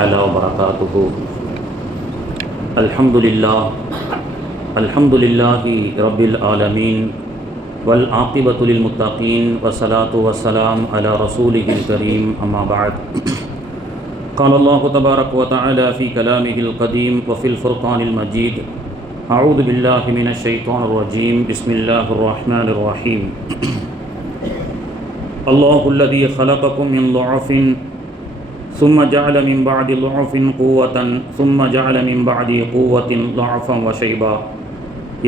على وبركاته. الحمد لله رب العالمين والعاقبة للمتقين والصلاة والسلام على رسوله الكريم أما بعد. قال الله تبارك وتعالى في كلامه القديم وفي الفرقان المجيد: أعوذ بالله من الشيطان الرجيم بسم الله الرحمن الرحيم. الله الذي خلقكم من ضعف ثم جعل من بعد ضعف قوة ثم جعل من بعد قوة ضعفا وشيبا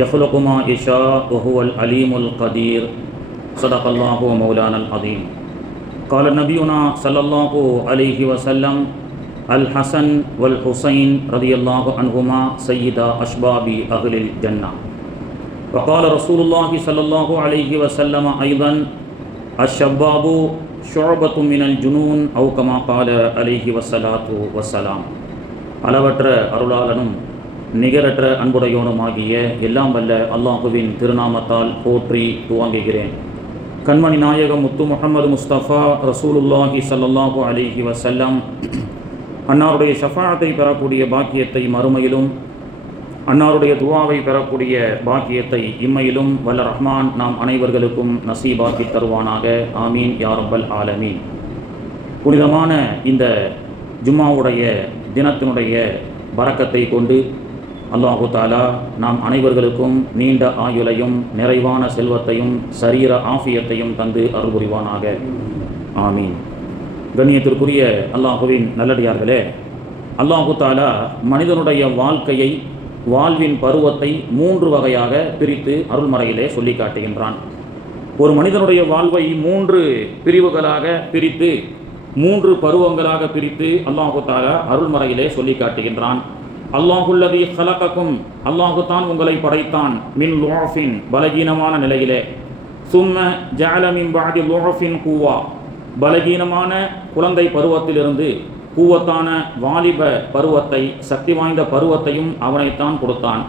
يخلق ما يشاء وهو العليم القدير. صدق الله مولانا العظيم. قال نبينا صلى الله عليه وسلم: الحسن والحسين رضي الله عنهما سيدا أشباب أهل الجنة. وقال رسول الله صلى الله عليه وسلم أيضا: الشباب شعبة من الجنون أو كما قال عليه والصلاة والسلام. அளவற்ற அருளாளனும் நிகரற்ற அன்புடையோனுமாகிய எல்லாம் வல்ல அல்லாஹுவின் திருநாமத்தால் போற்றி துவங்குகிறேன். கண்மணி நாயகம் முத்து முஹம்மது முஸ்தபா ரசூலுல்லாஹி ஸல்லல்லாஹு அலைஹி வஸல்லம் அன்னாருடைய ஷஃபாஅத்தை பெறக்கூடிய பாக்கியத்தை மறுமையிலும், அன்னாருடைய துஆவை பெறக்கூடிய பாக்கியத்தை இம்மையிலும் வல்ல ரஹ்மான் நாம் அனைவர்களுக்கும் நசீபாக்கி தருவானாக. ஆமீன் யா ரப்பல் ஆலமீன். புனிதமான இந்த ஜும்மாவுடைய தினத்தினுடைய பரக்கத்தை கொண்டு அல்லாஹு தாலா நாம் அனைவர்களுக்கும் நீண்ட ஆயுளையும் நிறைவான செல்வத்தையும் சரீர ஆஃபியத்தையும் தந்து அருள் புரிவானாக. ஆமீன். கண்ணியத்திற்குரிய அல்லாஹுவின் நல்லடியார்களே, அல்லாஹு தாலா மனிதனுடைய வாழ்க்கையை, வாழ்வின் பருவத்தை 3 வகையாக பிரித்து அருள்மறையிலே சொல்லி காட்டுகின்றான். ஒரு மனிதனுடைய வாழ்வை 3 பிரிவுகளாக பிரித்து 3 பருவங்களாக பிரித்து அல்லாஹு தஆலா அருள்மறையிலே சொல்லி காட்டுகின்றான். அல்லாஹுல்லதீ ஹலகக்கும், அல்லாஹு தான் உங்களை படைத்தான், மின் லுஅஃபின் பலகீனமான நிலையிலே, சும்ம ஜஅல மின் பஅதி லுஅஃபின் குவா, பலகீனமான குழந்தை பருவத்திலிருந்து கூவத்தான வாலிப பருவத்தை, சக்தி வாய்ந்த பருவத்தையும் அவனைத்தான் கொடுத்தான்.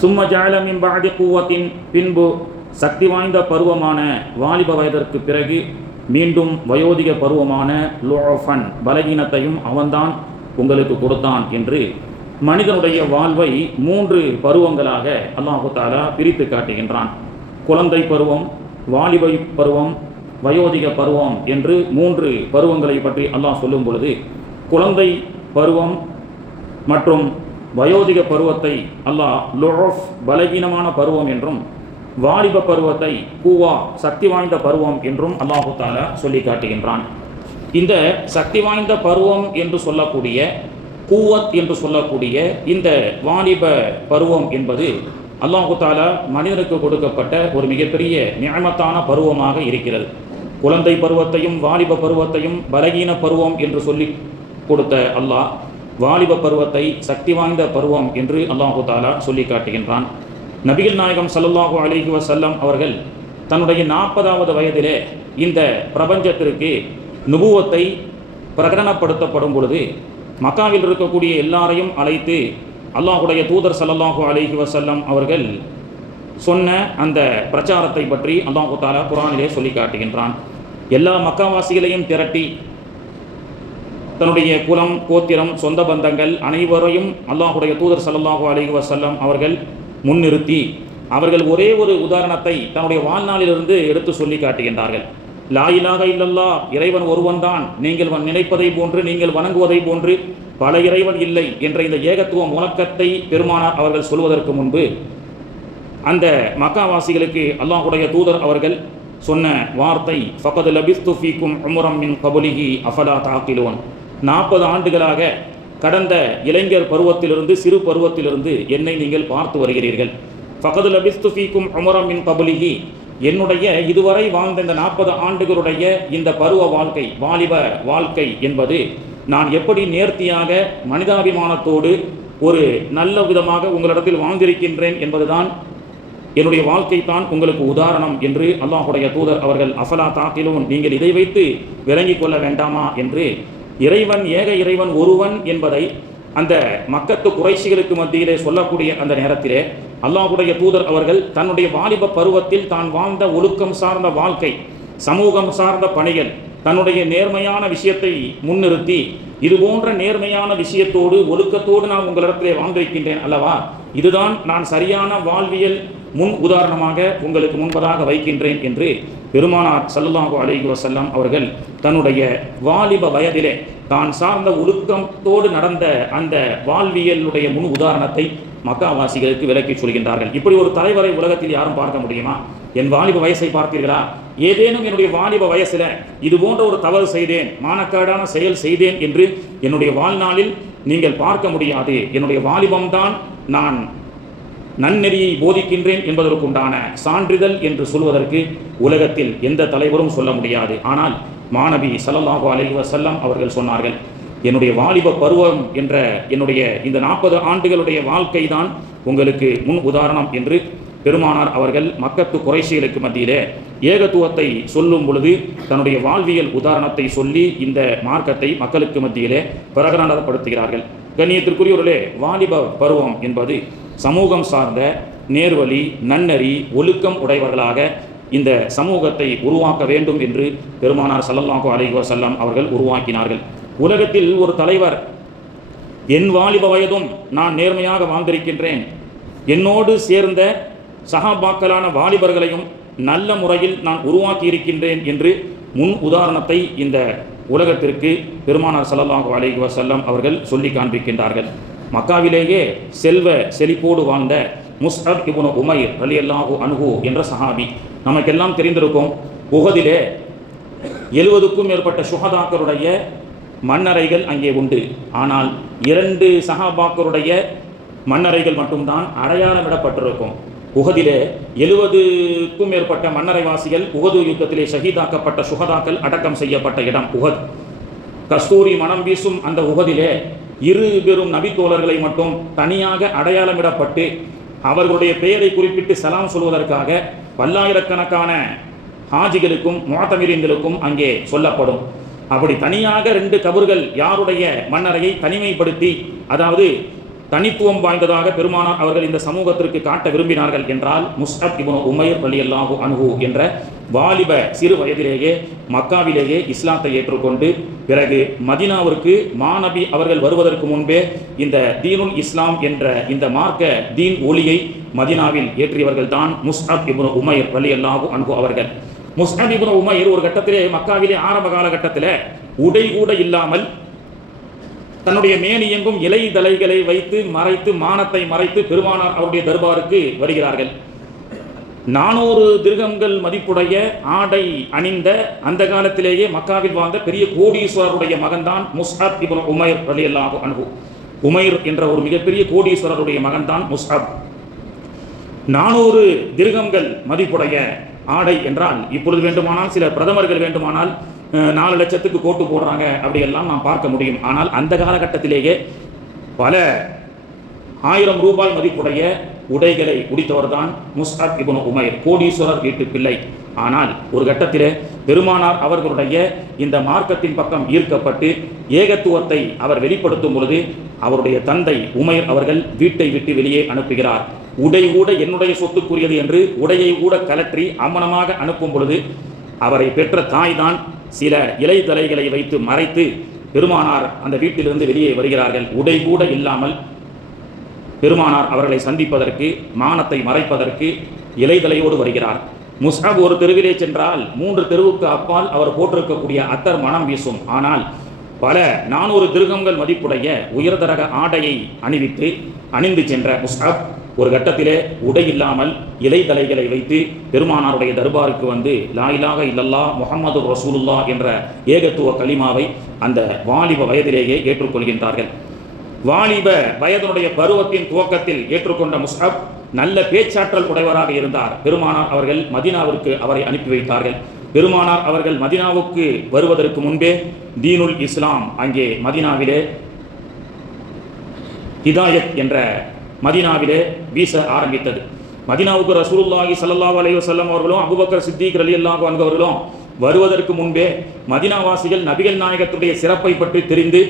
சும்ம ஜஅல மின் பஅதி குவத்தின், பின்பு சக்தி வாய்ந்த பருவமான வாலிப வயதிற்கு பிறகு மீண்டும் வயோதிக பருவமான லுஅஃபன் பலகீனத்தையும் அவன்தான் உங்களுக்கு கொடுத்தான் என்று மனிதனுடைய வாழ்வை 3 பருவங்களாக அல்லாஹு தஆலா பிரித்து காட்டுகின்றான். குழந்தை பருவம், வாலிப பருவம், வயோதிக பருவம் என்று 3 பருவங்களை பற்றி அல்லாஹ் சொல்லும் பொழுது, குழந்தை பருவம் மற்றும் வயோதிக பருவத்தை அல்லாஹ் லுஅஃப் பலகீனமான பருவம் என்றும், வாலிப பருவத்தை கூவா சக்தி வாய்ந்த பருவம் என்றும் அல்லாஹு தஆலா சொல்லி காட்டுகின்றான். இந்த சக்தி வாய்ந்த பருவம் என்று சொல்லக்கூடிய, கூவத் என்று சொல்லக்கூடிய இந்த வாலிப பருவம் என்பது அல்லாஹு தஆலா மனிதனுக்கு கொடுக்கப்பட்ட ஒரு மிகப்பெரிய நிஅமத்தான பருவமாக இருக்கிறது. குழந்தை பருவத்தையும் வாலிப பருவத்தையும் பலகீன பருவம் என்று சொல்லி கொடுத்த அல்லாஹ் வாலிப பருவத்தை சக்தி வாய்ந்த பருவம் என்று அல்லாஹு தஆலா சொல்லி காட்டுகின்றான். நபிகள் நாயகம் ஸல்லல்லாஹு அலைஹி வஸல்லம் அவர்கள் தன்னுடைய 40வது வயதிலே இந்த பிரபஞ்சத்திற்கு நுபுவத்தை பிரகடனப்படுத்தப்படும் பொழுது மக்காவில் இருக்கக்கூடிய எல்லாரையும் அழைத்து அல்லாஹுடைய தூதர் ஸல்லல்லாஹு அலைஹி வஸல்லம் அவர்கள் சொன்ன அந்த பிரச்சாரத்தை பற்றி அல்லாஹு தஆலா குர்ஆனிலே சொல்லி காட்டுகின்றான். எல்லா மக்காவாசிகளையும் திரட்டி தன்னுடைய குலம், கோத்திரம், சொந்த பந்தங்கள் அனைவரையும் அல்லாஹுடைய தூதர் ஸல்லல்லாஹு அலைஹி வஸல்லம் அவர்கள் முன்னிறுத்தி அவர்கள் ஒரே ஒரு உதாரணத்தை தன்னுடைய வாழ்நாளிலிருந்து எடுத்து சொல்லி காட்டுகின்றார்கள். லா இலாஹ இல்லல்லாஹ், இறைவன் ஒருவன்தான், நீங்கள் நினைப்பதை போன்று, நீங்கள் வணங்குவதை போன்று பல இறைவன் இல்லை என்ற இந்த ஏகத்துவ முழக்கத்தை பெருமானார் அவர்கள் சொல்வதற்கு முன்பு அந்த மக்காவாசிகளுக்கு அல்லாஹுடைய தூதர் அவர்கள் சொன்ன வார்த்தை, ஃபகத் லபிஸ்து ஃபீக்கும் உம்ரம் மின் கபலிஹி அஃபலா தாக்கிலூன், 40 ஆண்டுகளாக கடந்த இளைஞர் பருவத்திலிருந்து, சிறு பருவத்திலிருந்து என்னை நீங்கள் பார்த்து வருகிறீர்கள். ஃபகத் லபிஸ்து ஃபீக்கும் உம்ரம் மின் கபலிஹி, என்னுடைய இதுவரை வாழ்ந்த இந்த 40 ஆண்டுகளுடைய இந்த பருவ வாழ்க்கை, வாலிப வாழ்க்கை என்பது நான் எப்படி நேர்த்தியாக மனிதாபிமானத்தோடு ஒரு நல்ல விதமாக உங்களிடத்தில் வாழ்ந்திருக்கின்றேன் என்பதுதான், என்னுடைய வாழ்க்கை தான் உங்களுக்கு உதாரணம் என்று அல்லாஹுடைய தூதர் அவர்கள் அஃபலா தாக்கிலூன், நீங்கள் இதை வைத்து விளங்கிக் கொள்ள வேண்டாமா என்று இறைவன், ஏக இறைவன் ஒருவன் என்பதை அந்த மக்கத்து குறைஷிகளுக்கு மத்தியிலே சொல்லக்கூடிய அந்த நேரத்திலே அல்லாஹுடைய தூதர் அவர்கள் தன்னுடைய வாலிப பருவத்தில் தான் வாழ்ந்த ஒழுக்கம் சார்ந்த வாழ்க்கை, சமூகம் சார்ந்த பணிகள், தன்னுடைய நேர்மையான விஷயத்தை முன்னிறுத்தி இது போன்ற நேர்மையான விஷயத்தோடு ஒழுக்கத்தோடு நான் உங்களிடத்திலே வாழ்ந்திருக்கின்றேன் அல்லவா, இதுதான் நான் சரியான வாழ்வியல் முன் உதாரணமாக உங்களுக்கு முன்பதாக வைக்கின்றேன் என்று பெருமானார் ஸல்லல்லாஹு அலைஹி வஸல்லம் அவர்கள் தன்னுடைய வாலிப வயதிலே தான் சார்ந்த ஒழுக்கத்தோடு நடந்த அந்த வாழ்வியலுடைய முன் உதாரணத்தை மக்காவாசிகளுக்கு விளக்கி சொல்கின்றார்கள். இப்படி ஒரு தலைவரை உலகத்தில் யாரும் பார்க்க முடியுமா? என் வாலிப வயசை பார்த்தீர்களா? ஏதேனும் என்னுடைய வாலிப வயசில் இது போன்ற ஒரு தவறு செய்தேன், மானக்காடான செயல் செய்தேன் என்று என்னுடைய வாழ்நாளில் நீங்கள் பார்க்க முடியாது. என்னுடைய வாலிபம்தான் நான் நன்னெறியை போதிக்கின்றேன் என்பதற்குண்டான சான்றிதழ் என்று சொல்வதற்கு உலகத்தில் எந்த தலைவரும் சொல்ல முடியாது. ஆனால் மாநபி ஸல்லல்லாஹு அலைஹி வஸல்லம் அவர்கள் சொன்னார்கள், என்னுடைய வாலிப பருவம் என்ற என்னுடைய இந்த 40 ஆண்டுகளுடைய வாழ்க்கை தான் உங்களுக்கு முன் உதாரணம் என்று பெருமானார் அவர்கள் மக்கத்து குறைஷிகளுக்கு மத்தியிலே ஏகத்துவத்தை சொல்லும் பொழுது தன்னுடைய வாழ்வியல் உதாரணத்தை சொல்லி இந்த மார்க்கத்தை மக்களுக்கு மத்தியிலே பிரகடனப்படுத்துகிறார்கள். கண்ணியத்திற்குரியவர்களே, வாலிப பருவம் என்பது சமூகம் சார்ந்த நேர்வழி, நன்னறி, ஒழுக்கம் உடையவர்களாக இந்த சமூகத்தை உருவாக்க வேண்டும் என்று பெருமானார் ஸல்லல்லாஹு அலைஹி வஸல்லம் அவர்கள் உருவாக்கினார்கள். உலகத்தில் ஒரு தலைவர் என் வாலிப வயதும் நான் நேர்மையாக வாழ்ந்திருக்கின்றேன், என்னோடு சேர்ந்த சஹாபாக்களான வாலிபர்களையும் நல்ல முறையில் நான் உருவாக்கி இருக்கின்றேன் என்று முன் உதாரணத்தை இந்த உலகத்திற்கு பெருமானார் ஸல்லல்லாஹு அலைஹி வஸல்லம் அவர்கள் சொல்லி காண்பிக்கின்றார்கள். மக்காவிலேயே செல்வ செழிப்போடு வாழ்ந்த முஸ்அப் இப்னு உமைர் ரலியல்லாஹு அன்ஹு என்ற சஹாபி நமக்கெல்லாம் தெரிந்திருக்கும். உஹதிலே 70க்கும் மேற்பட்ட சுஹதாக்களுடைய மண்ணறைகள் அங்கே உண்டு. ஆனால் 2 சஹாபாக்களுடைய மண்ணறைகள் மட்டும்தான் அடையாளமிடப்பட்டிருக்கும். உஹதிலே 70க்கும் மேற்பட்ட மண்ணறைவாசிகள் உஹது யுத்தத்திலே ஷஹீதாக்கப்பட்ட சுஹதாக்கள் அடக்கம் செய்யப்பட்ட இடம் உஹத். கஸ்தூரி மனம் வீசும் அந்த உஹதிலே 2 பெரும் நபித்தோழர்களை மட்டும் தனியாக அடையாளமிடப்பட்டு அவர்களுடைய பெயரை குறிப்பிட்டு சலாம் சொல்வதற்காக பல்லாயிரக்கணக்கான ஹாஜிகளுக்கும் முஅத்தமிரீன்களுக்கும் அங்கே சொல்லப்படும். அப்படி தனியாக 2 கபர்கள் யாருடைய மண்ணறையை தனிமைப்படுத்தி, அதாவது தனித்துவம் வாய்ந்ததாக பெருமானார் அவர்கள் இந்த சமூகத்திற்கு காட்ட விரும்பினார்கள் என்றால் முஸ்அப் இப்னு உமைர் ரலியல்லாஹு அன்ஹு என்ற வாலிப சிறு வயதிலேயே மக்காவிலேயே இஸ்லாத்தை ஏற்றுக்கொண்டு பிறகு மதீனாவிற்கு மாநபி அவர்கள் வருவதற்கு முன்பே இந்த தீனுல் இஸ்லாம் என்ற இந்த மார்க்க தீன் ஒளியை மதீனாவில் ஏற்றியவர்கள் தான் முஸ்அப் இப்னு உமைர் ரலியல்லாஹு அன்ஹு அவர்கள். முஸ்அப் இப்னு உமைர் ஒரு கட்டத்திலே மக்காவிலே ஆரம்ப காலகட்டத்தில் உடை கூட இல்லாமல் தன்னுடைய மேனியெங்கும் இலை தலைகளை வைத்து மறைத்து மானத்தை மறைத்து பெருமானார் அவருடைய தர்பாருக்கு வருகிறார்கள். 400 திர்ஹம்கள் மதிப்புடைய ஆடை அணிந்த அந்த காலத்திலேயே மக்காவில் வாழ்ந்த பெரிய கோடீஸ்வரருடைய மகன்தான் முஸ்அப் இப்னு உமைர் ரலியல்லாஹு அன்ஹு. உமைர் என்ற ஒரு மிகப்பெரிய கோடீஸ்வரருடைய மகன்தான் முஸ்அப். 400 திர்ஹம்கள் மதிப்புடைய ஆடை என்றால் இப்பொழுது வேண்டுமானால் சில பிரதமர்கள் வேண்டுமானால் 4 லட்சத்துக்கு கோட்டு போடுறாங்க, அப்படியெல்லாம் நாம் பார்க்க முடியும். ஆனால் அந்த காலகட்டத்திலேயே பல 1000 ரூபாய் மதிப்புடைய உடைகளை உடித்தவர் தான் முஸ்அப் இப்னு உமைர், கோடீஸ்வரர் வீட்டு பிள்ளை. ஆனால் ஒரு கட்டத்திலே பெருமானார் அவர்களுடைய இந்த மார்க்கத்தின் பக்கம் ஈர்க்கப்பட்டு ஏகத்துவத்தை அவர் வெளிப்படுத்தும் பொழுது அவருடைய தந்தை உமைர் அவர்கள் வீட்டை விட்டு வெளியே அனுப்புகிறார். உடை கூட என்னுடைய சொத்துக்குரியது என்று உடையை கூட கலற்றி அம்மனமாக அனுப்பும் பொழுது அவரை பெற்ற தாய் தான் சில இலை தலைகளை வைத்து மறைத்து பெருமானார் அந்த வீட்டிலிருந்து வெளியே வருகிறார்கள். உடை கூட இல்லாமல் பெருமானார் அவர்களை சந்திப்பதற்கு, மானத்தை மறைப்பதற்கு இலைதலையோடு வருகிறார். முஸ்அப் ஒரு தெருவிலே சென்றால் 3 தெருவுக்கு அப்பால் அவர் போட்டிருக்கக்கூடிய அத்தர் மனம் வீசும். ஆனால் பல 400 திர்ஹம்கள் மதிப்புடைய உயர்தரக ஆடையை அணிந்து சென்ற முஸ்அப் ஒரு கட்டத்திலே உடை இல்லாமல் இலைதலைகளை வைத்து பெருமானாருடைய தர்பாருக்கு வந்து லா இலாஹ இல்லல்லாஹ் முஹம்மது ரசூலுல்லாஹ் என்ற ஏகத்துவ கலிமாவை அந்த வாலிப வயதிலேயே ஏற்றுக்கொள்கின்றார்கள். வாலிப வயதனுடைய பருவத்தின் துவக்கத்தில் ஏற்றுக்கொண்ட முஸ்அப் நல்ல பேச்சாற்றல் உடையவராக இருந்தார். பெருமானார் அவர்கள் மதீனாவிற்கு அவரை அனுப்பி வைத்தார்கள். பெருமானார் அவர்கள் மதீனாவுக்கு வருவதற்கு முன்பே தீனுல் இஸ்லாம் அங்கே மதீனாவிலே ஹிதாயத் என்ற மதீனாவிலே வீச ஆரம்பித்தது. மதீனாவுக்கு ரசூலுல்லாஹி ஸல்லல்லாஹு அலைஹி வஸல்லம் அவர்களும் அபூபக்கர் சித்திக் ரலியல்லாஹு அன்ஹு அவர்களும் வருவதற்கு முன்பே மதீனாவாசிகள் நபிகள் நாயகத்துடைய சிறப்பை பற்றி தெரிந்து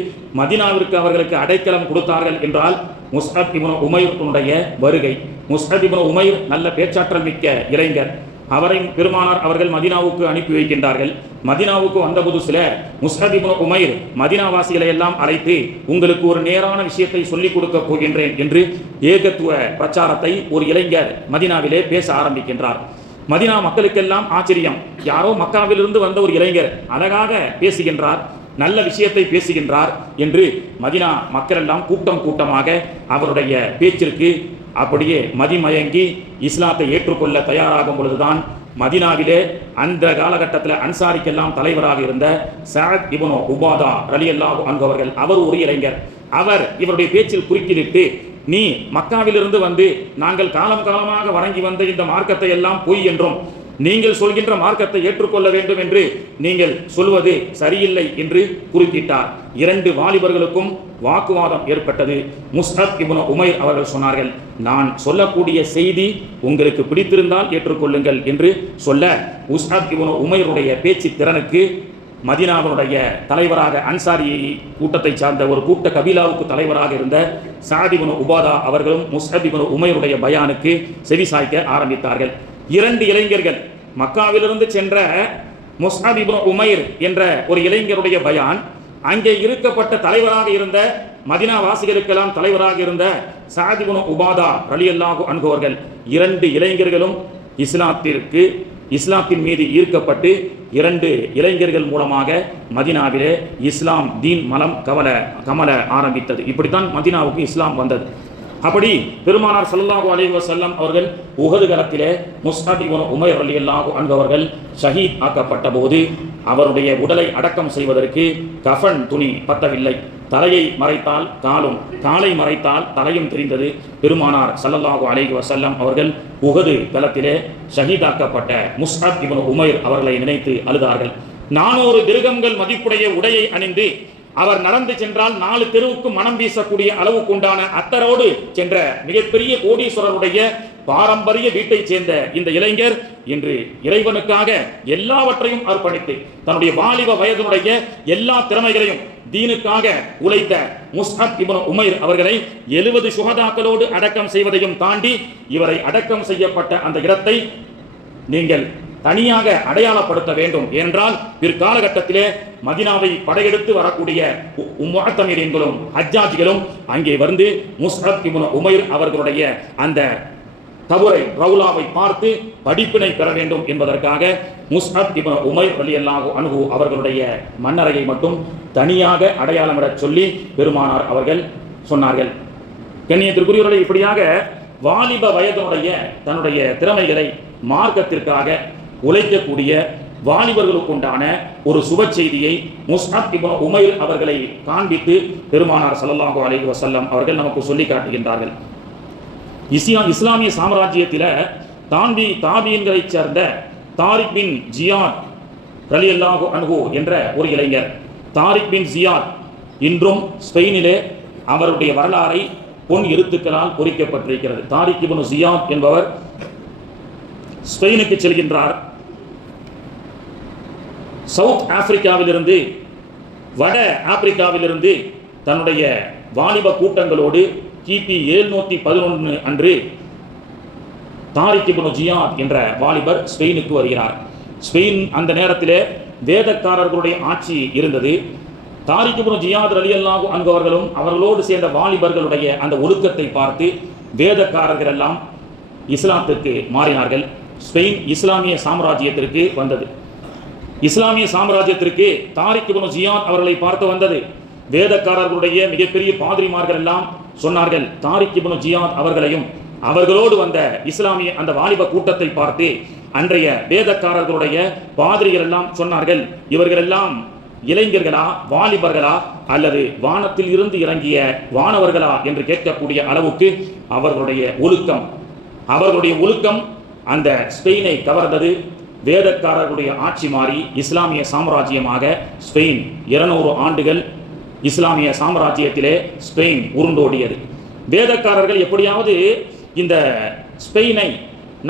மதீனாவிற்கு அவர்களுக்கு அடைக்கலம் கொடுத்தார்கள் என்றால் முஸ்அப் இப்னு உமைருடைய வருகை. முஸ்அப் இப்னு உமைர் நல்ல பேச்சாற்றல் மிக்க இளைஞர். அவரை பெருமானார் அவர்கள் மதீனாவுக்கு அனுப்பி வைக்கின்றார்கள். மதீனாவுக்கு வந்த புதுசில முஸ்அப் இப்னு உமைர் மதீனாவாசிகளை எல்லாம் அழைத்து, உங்களுக்கு ஒரு நேரான விஷயத்தை சொல்லிக் கொடுக்க போகின்றேன் என்று ஏகத்துவ பிரச்சாரத்தை ஒரு இளைஞர் மதீனாவிலே பேச ஆரம்பிக்கின்றார். மதீனா மக்களுக்கெல்லாம் ஆச்சரியம். யாரோ மக்காவிலிருந்து வந்த ஒரு இளைஞர் அழகாக பேசுகின்றார், நல்ல விஷயத்தை பேசுகின்றார் என்று மதீனா மக்கள் எல்லாம் கூட்டம் கூட்டமாக அவருடைய பேச்சிற்கு அப்படியே மதிமயங்கி இஸ்லாத்தை ஏற்றுக்கொள்ள தயாராகும் பொழுதுதான் மதீனாவிலே அந்த காலகட்டத்தில் அன்சாரிக்கெல்லாம் தலைவராக இருந்த சஅத் இப்னு உபாதா ரலியல்லாஹு அன்ஹு அவர்கள், அவர் ஒரு இளைஞர். அவர் இவருடைய பேச்சில் குறுக்கிட்டு, நீ மக்காவிலிருந்து வந்து நாங்கள் காலம் காலமாக வணங்கி வந்த இந்த மார்க்கத்தை எல்லாம் பொய் என்றும், நீங்கள் சொல்கின்ற மார்க்கத்தை ஏற்றுக்கொள்ள வேண்டும் என்று நீங்கள் சொல்வது சரியில்லை என்று குறுக்கிட்டார். இரண்டு வாலிபர்களுக்கும் வாக்குவாதம் ஏற்பட்டது. முஸ்அப் இப்னு உமைர் அவர்கள் சொன்னார்கள், நான் சொல்லக்கூடிய செய்தி உங்களுக்கு பிடித்திருந்தால் ஏற்றுக்கொள்ளுங்கள் என்று சொல்ல, முஸ்அப் இப்னு உமைருடைய பேச்சு திறனுக்கு மதீனாவுடைய தலைவராக அன்சாரி கூட்டத்தை சார்ந்த ஒரு கூட்ட கபீலாவுக்கு தலைவராக இருந்த சஅத் இப்னு உபாதா அவர்களும் முஸ்அப் இப்னு உமைருடைய பயானுக்கு செவிசாய்க்க ஆரம்பித்தார்கள். இரண்டு இளைஞர்கள், மக்காவிலிருந்து சென்ற முஸ்அப் இப்னு உமைர் என்ற ஒரு இளைஞருடைய பயான், அங்கே இருக்கப்பட்ட தலைவராக இருந்த மதீனா வாசிகளுக்கெல்லாம் தலைவராக இருந்த சஅத் இப்னு உபாதா ரலியல்லாஹு அன்ஹு அவர்கள், இரண்டு இளைஞர்களும் இஸ்லாத்தின் மீது ஈர்க்கப்பட்டு இரண்டு இளைஞர்கள் மூலமாக மதீனாவிலே இஸ்லாம் தீன் மலம் கமல ஆரம்பித்தது. இப்படித்தான் மதீனாவுக்கு இஸ்லாம் வந்தது. அப்படி பெருமானார் ஸல்லல்லாஹு அலைஹி வஸல்லம் அவர்கள் உஹது களத்திலே முஸ்அப் இப்னு உமைர் ரலியல்லாஹு அன்ஹு அவர்கள் ஷஹீத் ஆக்கப்பட்ட போது அவருடைய உடலை அடக்கம் செய்வதற்கு கஃன் துணி பத்தவில்லை. தலையை மறைத்தால் காலும், காலை மறைத்தால் தலையும் தெரிந்தது. பெருமானார் ஸல்லல்லாஹு அலைஹி வஸல்லம் அவர்கள் உஹது களத்திலே ஷஹீதாக்கப்பட்ட முஸ்அப் இப்னு உமைர் அவர்களை நினைத்து அழுதார்கள். 400 திர்ஹம்கள் மதிப்புடைய உடையை அணிந்து அவர் நடந்து சென்றால் 4 தெருவுக்கு மனம் வீசக்கூடிய அளவுக்கு உண்டான அத்தரோடு சென்ற மிகப்பெரிய கோடீஸ்வரருடைய பாரம்பரிய வீட்டை சேர்ந்த இந்த இளைஞர் இன்று இறைவனுக்காக எல்லாவற்றையும் அர்ப்பணித்து தன்னுடைய வாலிப வயதினுடைய எல்லா திறமைகளையும் தீனுக்காக உழைத்த முஸ்அப் இப்னு உமைர் அவர்களை 70 சுஹதாக்களோடு அடக்கம் செய்வதையும் தாண்டி இவரை அடக்கம் செய்யப்பட்ட அந்த இடத்தை நீங்கள் தனியாக அடையாளப்படுத்த வேண்டும். என்றால் பிற்காலகட்டத்திலே மதீனாவை படையெடுத்து வரக்கூடிய முஅத்தமிரீன்களும் ஹஜ்ஜாஜிகளும் அங்கே வந்து முஸ்அப் இப்னு உமைர் அவர்களுடைய அந்த கபரை ரவுலாவை பார்த்து படிப்பினை பெற வேண்டும் என்பதற்காக முஸ்அப் இப்னு உமைர் ரலியல்லாஹு அன்ஹு அவர்களுடைய மன்னரையை மட்டும் தனியாக அடையாளமிட சொல்லி பெருமானார் அவர்கள் சொன்னார்கள். கண்ணியத்திற்குரியவர்களை, இப்படியாக வாலிப வயதுடைய தன்னுடைய திறமைகளை மார்க்கத்திற்காக உழைக்கக்கூடிய வாலிபர்களுக்குண்டான ஒரு சுப செய்தியை முஸ்அப் இப்னு உமைர் அவர்களை காண்பித்து பெருமானார் ஸல்லல்லாஹு அலைஹி வஸல்லம் அவர்கள் நமக்கு சொல்லி காட்டுகின்றார்கள். இஸ்லாமிய சாம்ராஜ்யத்தில் தாபீன்களைச் சேர்ந்த தாரிக் பின் ஜியாத் ரலியல்லாஹு அன்ஹு என்ற ஒரு இளைஞர். தாரிக் பின் ஜியாத் இன்றும் ஸ்பெயினிலே அவருடைய வரலாறை பொன் எழுத்துக்களால் பொறிக்கப்பட்டிருக்கிறது. தாரிக் இப்னு ஜியாத் என்பவர் ஸ்பெயினுக்கு செல்கின்றார். சவுத் ஆப்பிரிக்காவிலிருந்து வட ஆப்பிரிக்காவிலிருந்து தன்னுடைய வாலிப கூட்டங்களோடு கிபி 711 அன்று தாரிக் இப்னு ஜியாத் என்ற வாலிபர் ஸ்பெயினுக்கு வருகிறார். ஸ்பெயின் அந்த நேரத்திலே வேதக்காரர்களுடைய ஆட்சி இருந்தது. தாரிக் இப்னு ஜியாத் ரலியல்லாஹு அன்ஹு அவர்களும் அவர்களோடு சேர்ந்த வாலிபர்களுடைய அந்த ஒழுக்கத்தை பார்த்து வேதக்காரர்கள் எல்லாம் இஸ்லாத்திற்கு மாறினார்கள். ஸ்பெயின் இஸ்லாமிய சாம்ராஜ்யத்திற்கு வந்தது. இஸ்லாமிய சாம்ராஜ்யத்திற்கு தாரிக் இப்னு ஜியாத் அவர்களை பார்த்து வந்தது. வேதக்காரர்களுடைய மிகப்பெரிய பாதிரிமார்கள் எல்லாம் சொன்னார்கள், தாரிக் இப்னு ஜியாத் அவர்களையும் அவர்களோடு வந்த இஸ்லாமிய அந்த வாலிப கூட்டத்தை பார்த்து அன்றைய வேதக்காரர்களுடைய பாதிரிகள் எல்லாம் சொன்னார்கள், இவர்கள் எல்லாம் இளைஞர்களா, வாலிபர்களா, அல்லது வானத்தில் இருந்து இறங்கிய வானவர்களா என்று கேட்கக்கூடிய அளவுக்கு அவர்களுடைய ஒழுக்கம் அந்த ஸ்பெயினை கவர்ந்தது. வேதக்காரர்களுடைய ஆட்சி மாறி இஸ்லாமிய சாம்ராஜ்யமாக ஸ்பெயின் 200 ஆண்டுகள் இஸ்லாமிய சாம்ராஜ்யத்திலே ஸ்பெயின் உருண்டோடியது. வேதக்காரர்கள் எப்படியாவது இந்த ஸ்பெயினை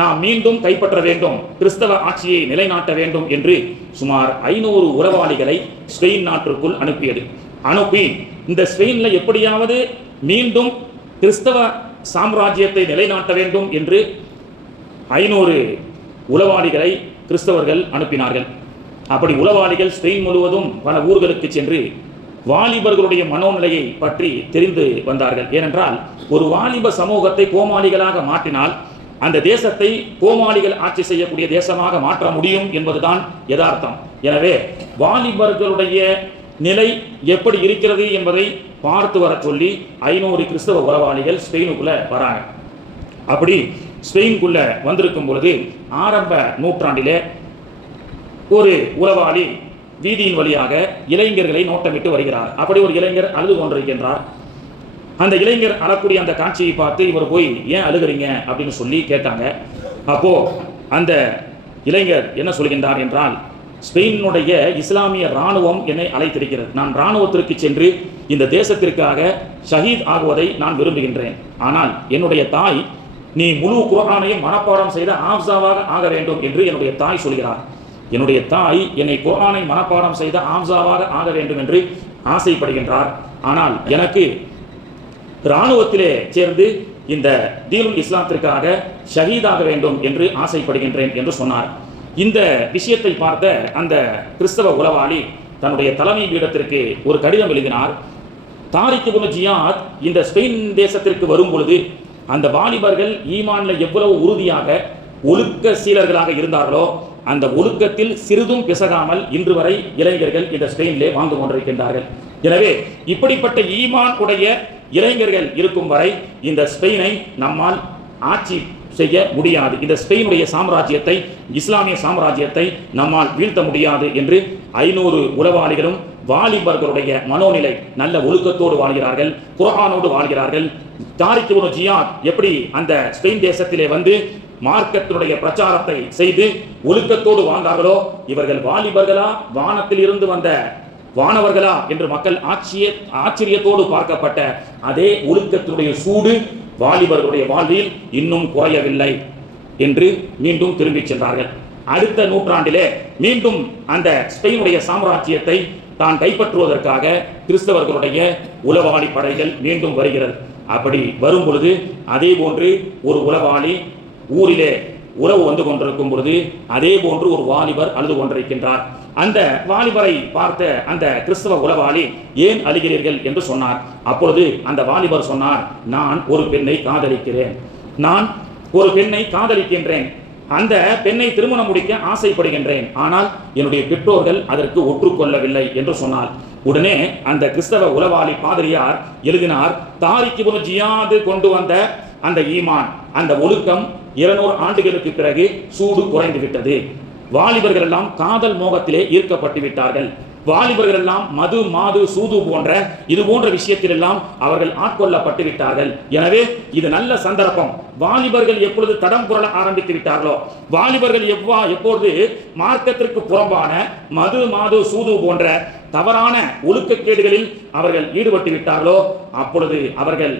நாம் மீண்டும் கைப்பற்ற வேண்டும், கிறிஸ்தவ ஆட்சியை நிலைநாட்ட வேண்டும் என்று சுமார் 500 உறவாளிகளை ஸ்பெயின் நாட்டிற்குள் அனுப்பி இந்த ஸ்பெயினில் எப்படியாவது மீண்டும் கிறிஸ்தவ சாம்ராஜ்யத்தை நிலைநாட்ட வேண்டும் என்று 500 உளவாளிகளை கிறிஸ்தவர்கள் அனுப்பினார்கள். அப்படி உளவாளிகள் ஸ்பெயின் முழுவதும் பல ஊர்களுக்கு சென்று வாலிபர்களுடைய மனோநிலையை பற்றி தெரிந்து வந்தார்கள். ஏனென்றால் ஒரு வாலிப சமூகத்தை கோமாளிகளாக மாற்றினால் அந்த தேசத்தை கோமாளிகள் ஆட்சி செய்யக்கூடிய தேசமாக மாற்ற முடியும் என்பதுதான் யதார்த்தம். எனவே வாலிபர்களுடைய நிலை எப்படி இருக்கிறது என்பதை பார்த்து வர சொல்லி 500 கிறிஸ்தவ உளவாளிகள் ஸ்பெயினுக்குள்ள வராங்க. அப்படி ஸ்பெயினுக்குள்ள வந்திருக்கும் பொழுது ஆரம்ப நூற்றாண்டிலே ஒரு உளவாளி வீதியின் வழியாக இளைஞர்களை நோட்டமிட்டு வருகிறார். அப்படி ஒரு இளைஞர் அழுது கொண்டிருக்கின்றார். அந்த இளைஞர் அழக்கூடிய அந்த காட்சியை பார்த்து இவர் போய் ஏன் அழுகிறீங்க அப்படின்னு சொல்லி கேட்டாங்க. அப்போ அந்த இளைஞர் என்ன சொல்கின்றார் என்றால், ஸ்பெயினுடைய இஸ்லாமிய இராணுவம் என்னை அழைத்திருக்கிறது. நான் இராணுவத்திற்கு சென்று இந்த தேசத்திற்காக ஷஹீத் ஆகுவதை நான் விரும்புகின்றேன். ஆனால் என்னுடைய தாய், நீ முழு குர்ஆனையும் மனப்பாடம் செய்த ஆப்சாவாக ஆக வேண்டும் என்று என்னுடைய தாய் சொல்கிறார். என்னுடைய தாய் என்னை குர்ஆனை மனப்பாடம் செய்த ஆப்சாவாக ஆக வேண்டும் என்று ஆசைப்படுகின்றார். ஆனால் எனக்கு இராணுவத்திலே சேர்ந்து இந்த தீனுல் இஸ்லாத்திற்காக ஷஹீதாக வேண்டும் என்று ஆசைப்படுகின்றேன் என்று சொன்னார். இந்த விஷயத்தை பார்த்த அந்த கிறிஸ்தவ உளவாளி தன்னுடைய தலைமை பீடத்திற்கு ஒரு கடிதம் எழுதினார். தாரிக் இப்னு ஜியாத் இந்த ஸ்பெயின் தேசத்திற்கு வரும் பொழுது அந்த வாலிபர்கள் ஈமானில் எவ்வளவு உறுதியாக ஒழுக்க சீலர்களாக இருந்தார்களோ அந்த ஒழுக்கத்தில் சிறிதும் பிசகாமல் இன்று வரை இளைஞர்கள் இந்த ஸ்பெயினிலே வாழ்ந்து கொண்டிருக்கின்றார்கள். எனவே இப்படிப்பட்ட ஈமான் உடைய இளைஞர்கள் இருக்கும் வரை இந்த ஸ்பெயினை நம்மால் ஆட்சி செய்ய முடியாது. இந்த ஸ்பெயினுடைய சாம்ராஜ்யத்தை, இஸ்லாமிய சாம்ராஜ்யத்தை நம்மால் வீழ்த்த முடியாது என்று 500 உளவாளிகளும் வாலிபர்களுடைய மனோநிலை நல்ல ஒழுக்கத்தோடு வாழ்கிறார்கள், குர்ஆனோடு வாழ்கிறார்கள். தாரிக் இப்னு ஜியாத் எப்படி அந்த ஸ்பெயின் தேசத்திலே வந்து மார்க்கத்தினுடைய பிரச்சாரத்தை செய்து ஒழுக்கத்தோடு வாழ்ந்தார்களோ, இவர்கள் வாலிபர்களா வானத்தில் இருந்து வந்த வானவர்களா என்று மக்கள் ஆச்சரியத்தோடு பார்க்கப்பட்ட அதே ஒழுக்கத்தினுடைய சூடு வாலிபர்களுடைய வாழ்வில் இன்னும் குறையவில்லை என்று மீண்டும் திரும்பிச் சென்றார்கள். அடுத்த நூற்றாண்டிலே மீண்டும் அந்த ஸ்பெயினுடைய சாம்ராஜ்யத்தை தான் கைப்பற்றுவதற்காக கிறிஸ்தவர்களுடைய உளவாளி படைகள் மீண்டும் வருகிறது. அப்படி வரும் பொழுது அதே போன்று ஒரு உளவாளி ஊரிலே உறவு வந்து கொண்டிருக்கும் பொழுது அதே போன்று ஒரு வாலிபர் அழுது கொண்டிருக்கின்றார். அந்த வாலிபரை பார்த்த அந்த கிறிஸ்தவ உளவாளி, ஏன் அழுகிறீர்கள் என்று சொன்னார். அப்பொழுது அந்த வாலிபர் சொன்னார், நான் ஒரு பெண்ணை காதலிக்கிறேன், நான் ஒரு பெண்ணை காதலிக்கின்றேன், அந்த பெண்ணை திருமணம் முடிக்க ஆசைப்படுகின்றேன், ஆனால் என்னுடைய பெற்றோர்கள் அதற்கு ஒற்றுக்கொள்ளவில்லை என்று சொன்னார். உடனே அந்த கிறிஸ்தவ உளவாளி பாதிரியார் எழுதினார், தாரிக் இப்னு ஜியாத் கொண்டு வந்த அந்த ஈமான், அந்த ஒழுக்கம் 200 ஆண்டுகளுக்கு பிறகு சூடு குறைந்து விட்டது. வாலிபர்கள் எல்லாம் காதல் மோகத்திலே ஈர்க்கப்பட்டு விட்டார்கள். வாலிபர்கள் எல்லாம் மது, மாது, சூது போன்ற இது போன்ற விஷயத்தில் எல்லாம் அவர்கள் ஆட்கொள்ளப்பட்டு விட்டார்கள். எனவே இது நல்ல சந்தர்ப்பம். வாலிபர்கள் எப்பொழுது தடம் புரள ஆரம்பித்து விட்டார்களோ, வாலிபர்கள் எப்பொழுது மார்க்கத்திற்கு புறம்பான மது, மாது, சூது போன்ற தவறான ஒழுக்கக்கேடுகளில் அவர்கள் ஈடுபட்டு விட்டார்களோ, அப்பொழுது அவர்கள்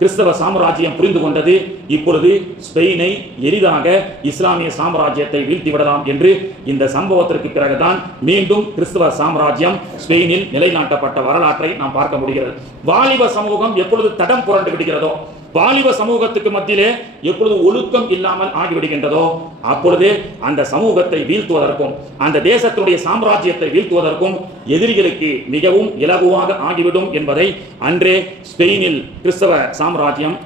கிறிஸ்தவ சாம்ராஜ்யம் புரிந்து கொண்டது, இப்பொழுது ஸ்பெயினை எளிதாக இஸ்லாமிய சாம்ராஜ்யத்தை வீழ்த்திவிடலாம் என்று இந்த சம்பவத்திற்கு பிறகுதான் மீண்டும் கிறிஸ்தவ சாம்ராஜ்யம் ஸ்பெயினில் நிலைநாட்டப்பட்ட வரலாற்றை நாம் பார்க்க முடிகிறது. வாலிப சமூகம் எப்பொழுது தடம் புரண்டு விடுகிறதோ, வாலிப சமூகத்துக்கு மத்தியிலே எப்பொழுது ஒழுக்கம் இல்லாமல் ஆகிவிடுகின்றதோ, அப்பொழுது அந்த சமூகத்தை வீழ்த்துவதற்கும் அந்த தேசத்தினுடைய சாம்ராஜ்யத்தை வீழ்த்துவதற்கும் எதிரிகளுக்கு மிகவும் இலகுவாக ஆகிவிடும் என்பதை அன்றே ஸ்பெயினில் கிறிஸ்தவ சாம்ராஜ்யம்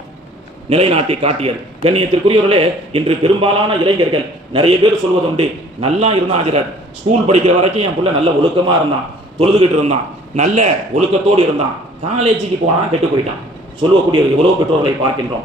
நிலைநாட்டி காட்டியது. கண்ணியத்திற்குரியவர்களே, இன்று பெரும்பாலான இளைஞர்கள் நிறைய பேர் சொல்வதுண்டு, நல்லா இருந்தான், ஸ்கூல் படிக்கிற வரைக்கும் என் பிள்ளை நல்ல ஒழுக்கமா இருந்தான், தொழுதுகிட்டு இருந்தான், நல்ல ஒழுக்கத்தோடு இருந்தான், காலேஜுக்கு போனா கெட்டு போயிட்டான் சொல்லக்கூடிய எவ்வளவு பெற்றோர்களை பார்க்கின்றோம்.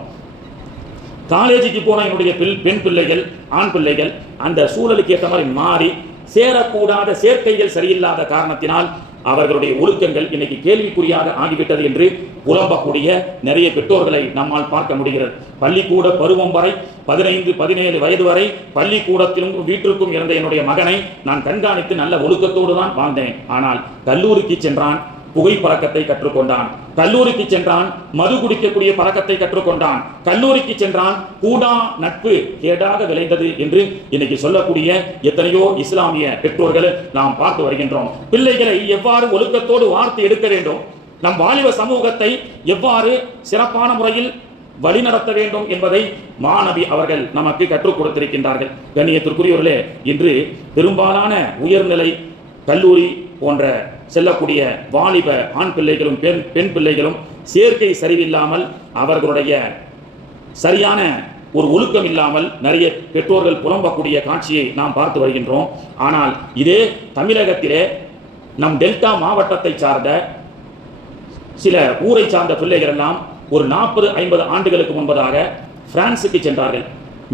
காலேஜுக்கு போன என்னுடைய பெண் பிள்ளைகள், ஆண் பிள்ளைகள் அந்த சூழலுக்கு ஏற்ற மாதிரி மாறி சேரக்கூடாத சேர்க்கைகள் சரியில்லாத காரணத்தினால் அவர்களுடைய ஒழுக்கங்கள் இன்னைக்கு கேள்விக்குறியாக ஆகிவிட்டது என்று புலம்பக்கூடிய நிறைய பெற்றோர்களை நம்மால் பார்க்க முடிகிறது. பள்ளிக்கூட பருவம் வரை 15-17 வயது வரை பள்ளிக்கூடத்திலும் வீட்டிற்கும் இருந்த என்னுடைய மகனை நான் கண்காணித்து நல்ல ஒழுக்கத்தோடு தான் வாழ்ந்தேன். ஆனால் கல்லூரிக்கு சென்றான், புகை பழக்கத்தை கற்றுக்கொண்டான், கல்லூரிக்கு சென்றான், மது குடிக்கக்கூடிய பழக்கத்தை கற்றுக்கொண்டான், கல்லூரிக்கு சென்றான், கூடா நட்பு கேடாக விளைந்தது என்று இன்னைக்கு சொல்லக்கூடிய எத்தனையோ இஸ்லாமிய பெற்றோர்களை நாம் பார்த்து வருகின்றோம். பிள்ளைகளை எவ்வாறு ஒழுக்கத்தோடு வார்த்து எடுக்க வேண்டும், நம் வாலிப சமூகத்தை எவ்வாறு சிறப்பான முறையில் வழிநடத்த வேண்டும் என்பதை மாநபி அவர்கள் நமக்கு கற்றுக் கொடுத்திருக்கின்றார்கள். கண்ணியத்திற்குரியவர்களே, இன்று பெரும்பாலான உயர்நிலை கல்லூரி போன்ற செல்லக்கூடிய வாலிப ஆண் பிள்ளைகளும் பெண் பிள்ளைகளும் சேர்க்கை சரிவில்லாமல் அவர்களுடைய சரியான ஒரு ஒழுக்கம் இல்லாமல் நிறைய பெற்றோர்கள் புலம்பக்கூடிய காட்சியை நாம் பார்த்து வருகின்றோம். ஆனால் இதே தமிழகத்திலே நம் டெல்டா மாவட்டத்தை சார்ந்த சில ஊரை சார்ந்த பிள்ளைகள் எல்லாம் ஒரு 40-50 ஆண்டுகளுக்கு முன்பதாக பிரான்சுக்கு சென்றார்கள்.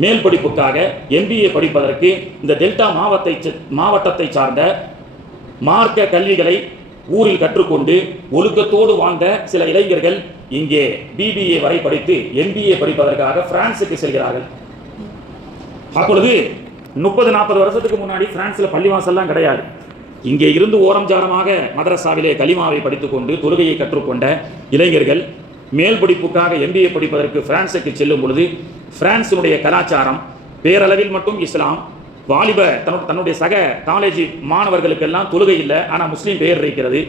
மேல் படிப்புக்காக MBA படிப்பதற்கு இந்த டெல்டா மாவட்டத்தை சார்ந்த மார்க்க கல்விகளை ஊரில் கற்றுக்கொண்டு ஒழுக்கத்தோடு வாழ்ந்த சில இளைஞர்கள் இங்கே BBA வரை படித்து MBA படிப்பதற்காக பிரான்சுக்கு செல்கிறார்கள். அப்பொழுது 30-40 வருஷத்துக்கு முன்னாடி பிரான்ஸில் பள்ளிவாசல்லாம் கிடையாது. இங்கே இருந்து ஓரம்சாரமாக மதரசாவிலே கலிமாவை படித்துக்கொண்டு தொழுகையை கற்றுக்கொண்ட இளைஞர்கள் மேல் படிப்புக்காக MBA படிப்பதற்கு பிரான்சுக்கு செல்லும் பொழுது பிரான்சினுடைய கலாச்சாரம் பேரளவில் மட்டும் இஸ்லாம், வாலிப தன்னுடைய சக காலேஜ் மாணவர்களுக்கெல்லாம் தொழுகை இல்லை, ஆனால் முஸ்லீம் பெயர் இருக்கிறது.